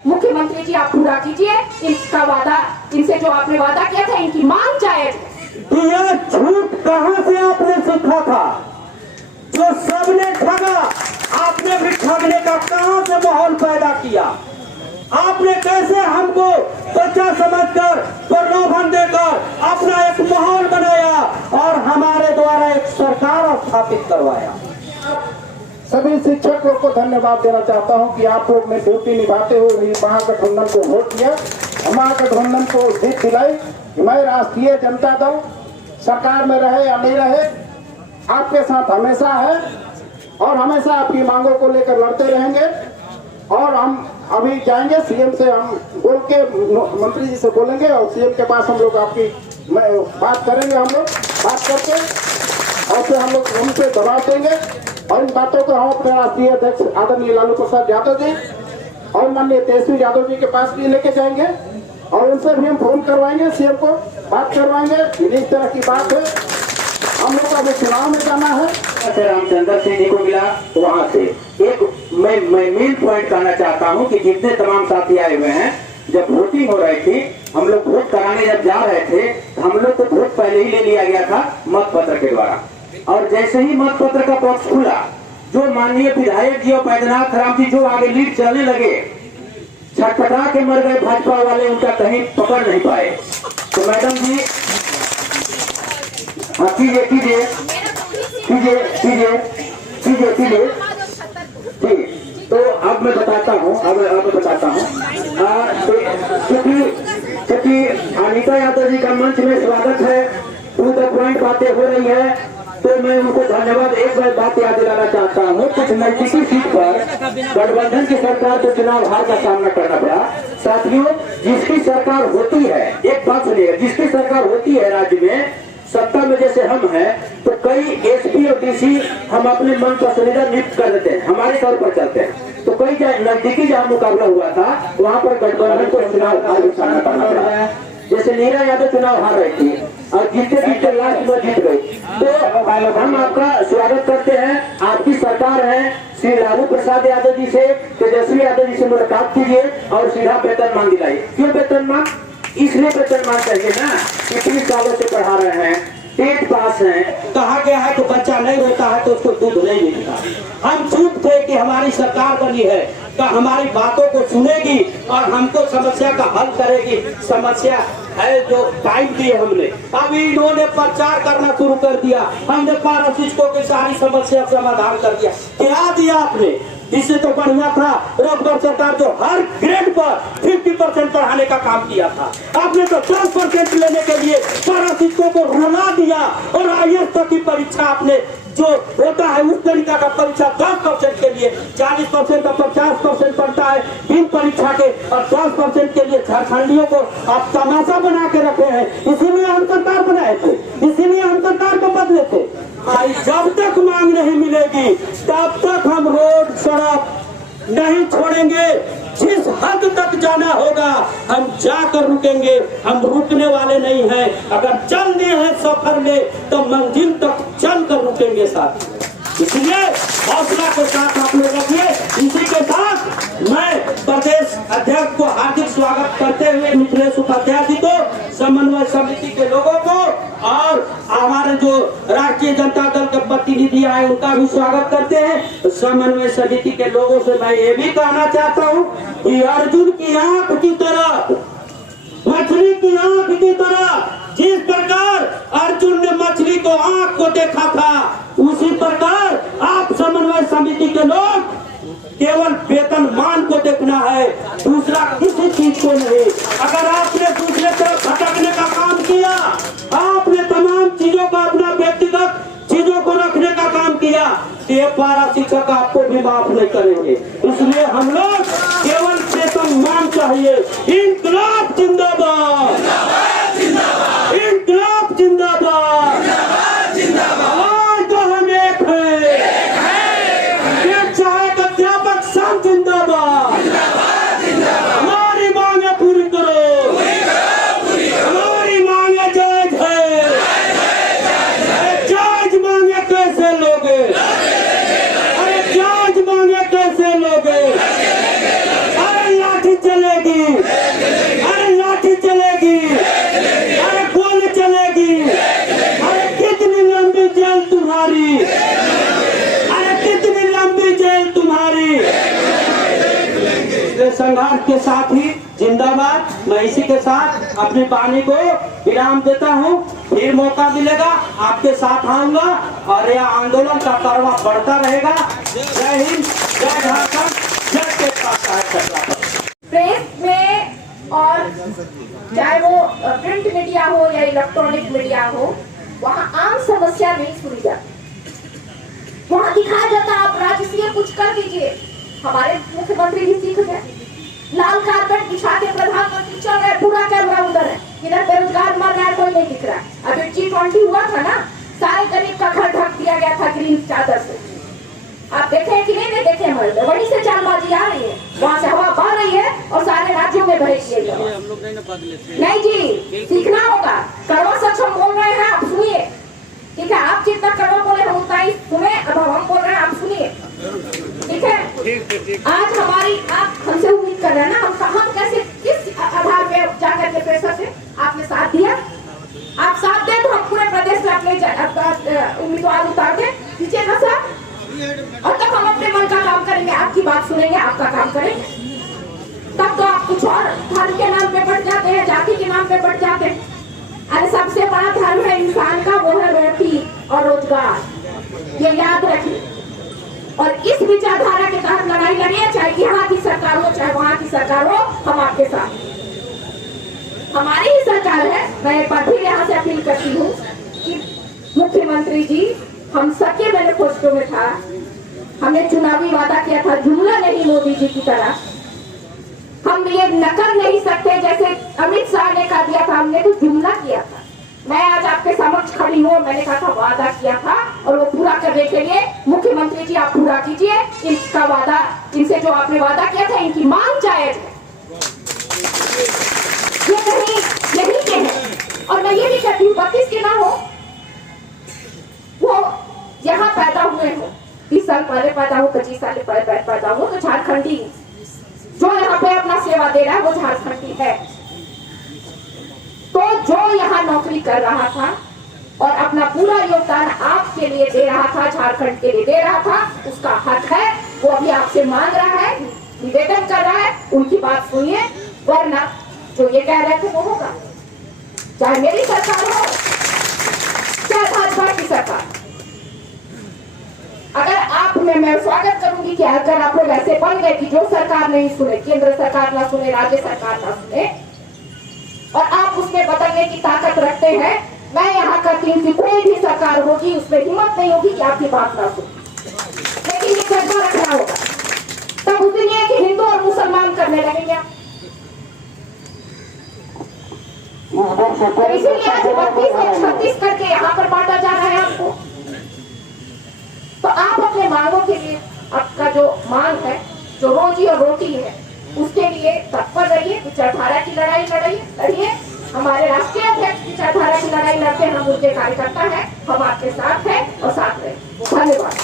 मुख्यमंत्री जी आप पूरा कीजिए इनका वादा, इनसे जो आपने वादा किया था इनकी मांग जायज। यह झूठ कहां से आपने सीखा था? जो सबने ठगा, आपने भी ठगने का कहां से माहौल पैदा किया? आपने कैसे हमको बच्चा समझकर प्रलोभन देकर अपना एक माहौल बनाया और हमारे द्वारा एक सरकार स्थापित करवाया। सभी शिक्षकों को धन्यवाद देना चाहता हूं कि आप लोग ने ड्यूटी निभाते हुए महागठबंधन को वोट दिया, महागठबंधन को जीत दिलाई। मैं राष्ट्रीय जनता दल सरकार में रहे या नहीं रहे, आपके साथ हमेशा है और हमेशा आपकी मांगों को लेकर लड़ते रहेंगे। और हम अभी जाएंगे सीएम से, हम बोल के मंत्री जी से बोलेंगे और सीएम के पास हम लोग आपकी बात करेंगे, हम लोग बात करके और फिर हम लोग उनसे दबाव देंगे और इन बातों को हम अपने राष्ट्रीय अध्यक्ष आदरणीय लालू प्रसाद यादव जी और माननीय तेजस्वी यादव जी के पास भी लेके जाएंगे और उनसे भी हम फोन करवाएंगे, सीएम को बात करवाएंगे। इस तरह की बात है, हम लोग अभी चुनाव में जाना है। रामचंद्र सिंह जी को मिला वहां से एक मैं मेन पॉइंट कहना चाहता हूं कि जितने तमाम साथी आए हुए हैं, जब वोटिंग हो रही थी, हम लोग वोट कराने जब जा रहे थे, हम लोग को वोट पहले ही ले लिया गया था मत पत्र के द्वारा। और जैसे ही मत पत्र का बॉक्स खुला, जो माननीय विधायक जी और बैद्यनाथ राम जी जो आगे लीड चलने लगे, छटपटा के मर गए भाजपा वाले, उनका कहीं पकड़ नहीं पाए। तो मैडम जी कीजिए कीजिए कीजिए कीजिए कीजिए कीजिए ठीक। तो अब मैं बताता हूँ, क्योंकि अनीता यादव जी का मंच में स्वागत है, टू द पॉइंट बातें हो रही है, तो मैं उनको धन्यवाद एक बार बात याद दिलाना चाहता हूँ। कुछ नजदीकी सीट पर गठबंधन की सरकार को चुनाव हार का सामना करना पड़ा। साथियों, जिसकी सरकार होती है, एक बात सुनिएगा, जिसकी सरकार होती है राज्य में, सत्ता में जैसे हम हैं, तो कई एसपी और डीसी हम अपने मन पसंदीदा नियुक्त कर देते हैं, हमारे तौर पर चलते हैं। तो कई नजदीकी जहाँ मुकाबला हुआ था, वहाँ पर गठबंधन को चुनाव हार का सामना करना पड़ा। जैसे नीरा यादव चुनाव हार रही थी और जीतते जीतते लास्ट में जीत गई। तो हम आपका स्वागत करते हैं, आपकी सरकार है, श्री लालू प्रसाद यादव जी से, तेजस्वी यादव जी से मुलाकात कीजिए और सीधा वेतन मांग दिलाई। क्यों वेतन मांग? इसलिए वेतन मांग चाहिए ना कि 30 सालों से पढ़ा रहे हैं, 8 पास हैं, कहा गया है तो बच्चा नहीं रोता है तो उसको दूध नहीं मिलता। हम चुप थे कि हमारी सरकार बनी है, तो हमारी बातों को सुनेगी और हमको समस्या का हल करेगी। समस्या है जो टाइम दिए हमने, अभी इन्होंने प्रचार करना शुरू कर दिया, हमने पारा शिक्षकों की सारी समस्या समाधान कर दिया। क्या दिया आपने? इससे तो बढ़िया था रघुवर सरकार जो हर ग्रेड पर 50% पढ़ाने का काम किया था। आपने तो 10% लेने के लिए पारा शिक्षकों को रुला दिया और IAS तक की परीक्षा आपने जो होता है उस तरीका का परीक्षा 10% के लिए 40% का 50% पड़ता है बिन परीक्षा के, और 10% के लिए झारखंडियों को आप तमाशा बना के रखे हैं। इसीलिए हम सरकार बनाए थे, इसीलिए हम सरकार को बदले थे। जब तक मांग नहीं मिलेगी तब तक हम रोड सड़क नहीं छोड़ेंगे। जिस हद तक जाना होगा हम जाकर रुकेंगे, हम रुकने वाले नहीं हैं। अगर चलने हैं सफर में तो मंजिल तक चलकर रुकेंगे साथ। इसलिए हौसला के साथ आप लोग रखिए। इसी के साथ मैं प्रदेश अध्यक्ष को हार्दिक स्वागत करते हुए मिथिलेश उपाध्याय जी को, समन्वय समिति के लोगों को और हमारे जो राष्ट्रीय जनता दल के प्रतिनिधि आए उनका भी स्वागत करते हैं। समन्वय समिति के लोगों से मैं ये भी कहना चाहता हूँ कि अर्जुन की आंख की तरह, मछली की आंख की तरह, जिस प्रकार अर्जुन ने मछली को आंख को देखा था, उसी प्रकार आप समन्वय समिति के लोग केवल वेतनमान को देखना है, दूसरा किसी चीज को नहीं। अगर आपने दूसरे तरफ भटकने का काम किया, आपने तमाम चीजों का अपना व्यक्तिगत चीजों को रखने का काम किया, ये पारा शिक्षक आपको भी माफ नहीं करेंगे। इसलिए हम लोग केवल वेतनमान चाहिए। इंकलाब जिंदाबाद, इंकलाब जिंदाबाद, और तो हम एक है, चाहे अध्यापक सब जिंदाबाद। हमारी मांगे पूरी करो, हमारी मांगे जायज है। जायज मांगे कैसे लोगे? अरे जायज मांगे कैसे लोगे? अरे लाठी चल इसलिए संघर्ष के साथ ही जिंदाबाद। मैं इसी के साथ अपनी वाणी को विराम देता हूँ। फिर मौका मिलेगा आपके साथ आऊंगा और यह आंदोलन का करवा बढ़ता रहेगा। जय हिंद, जय झारखंड, जय तेजपाल साहब। प्रेस में और चाहे वो प्रिंट मीडिया हो या इलेक्ट्रॉनिक मीडिया हो, वहाँ आम समस्या नहीं सुनी जाती। वहाँ दिखाया जाता आप राज्य से कुछ कर दीजिए। हमारे मुख्यमंत्री भी सीख गए, लाल कारपेट बिछा के प्रधानमंत्री चल रहे, पूरा कैमरा उधर है, इधर बेरोजगार मर रहा है, कोई नहीं दिख रहा है। अभी G20 हुआ था ना, सारे गरीब का घर ढक दिया गया था ग्रीन चादर से। आप देखे कि नहीं देखे? हमारे वहीं से चालबाजी आ रही है, वहाँ से हवा बह रही है और सारे राज्यों में भेजिएगा। नहीं जी, सीखना होगा। कड़वा सच हम बोल रहे हैं, आप सुनिए, ठीक है? आप जितना कड़वा बोले हम उतना ही सुने। अब हम बोल रहे हैं, आप सुनिए, ठीक है? आज हमारी आप हमसे उम्मीद कर रहे हैं ना, हम कैसे किस आधार पे जाकर के प्रेशर से आपने साथ दिया। आप साथ दें तो हम पूरे प्रदेश में अपने उम्मीदवार उतार दें, दीजिएगा सर। और तब हम अपने मन का काम करेंगे, आपकी बात सुनेंगे, आपका काम करेंगे। तब तो आप कुछ और धर्म के नाम पे बढ़ जाते हैं, जाति के नाम पे बढ़ जाते हैं। अरे सबसे बड़ा धर्म है इंसान का, वो है रोटी और रोजगार, ये याद रखिए। और इस विचारधारा के तहत लड़ाई लड़िए, चाहे यहाँ की सरकार हो चाहे वहाँ की सरकार हो, हम आपके साथ। हमारी ही सरकार है। मैं एक बार फिर यहाँ से अपील करती हूँ कि मुख्यमंत्री जी, हम सबके मैनिफेस्टो में था, हमने चुनावी वादा किया था, जुमला नहीं मोदी जी की तरह। हम ये नकर नहीं सकते जैसे अमित शाह ने कहा दिया था, हमने तो जुमला किया था। मैं आज आपके समक्ष खड़ी हूँ, मैंने कहा था वादा किया था और वो पूरा करने के लिए मुख्यमंत्री जी आप पूरा कीजिए इनका वादा। इनसे जो आपने वादा किया था, इनकी मांग जायज है, ये कहीं यही के है। और मैं ये भी कहती हूँ 32 के ना हो, वो यहाँ पैदा हुए हो, 20 साल पहले पैदा हो, 25 साल पहले पैदा हो, तो झारखंडी जो यहाँ पे अपना सेवा दे रहा है वो झारखंडी है। तो जो यहाँ नौकरी कर रहा था और अपना पूरा योगदान आपके लिए दे रहा था, झारखंड के लिए दे रहा था, उसका हक है। वो अभी आपसे मांग रहा है, निवेदन कर रहा है, उनकी बात सुनिए, वरना जो ये कह रहे थे वो होगा। चाहे मेरी सरकार हो चाहे भाजपा की सरकार। अगर आप मैं स्वागत करूंगी कि अगर आप लोग ऐसे बन गए कि जो सरकार नहीं सुने, केंद्र सरकार ना सुने, राज्य सरकार ना सुने, और आप उसमें बदलने की ताकत रखते हैं, मैं यहाँ कहती हूँ कि कोई भी सरकार होगी उसमें हिम्मत नहीं होगी कि आपकी बात ना सुने। लेकिन ये जज्बा रखना होगा, तब उस दिन ये कि हिंदू और मुसलमान करने लगेंगे आप। इसीलिए आज 32 और 36 करके यहाँ पर बांटा जा रहा है आपको। तो आप अपने मांगों के लिए, आपका जो मांग है, जो रोजी और रोटी है, उसके लिए तत्पर रहिए। विचारधारा की लड़ाई लड़िए। हमारे राष्ट्रीय अध्यक्ष विचारधारा की लड़ाई लड़ते हैं, हम उनके कार्यकर्ता हैं, हम आपके साथ हैं और साथ रहें। धन्यवाद।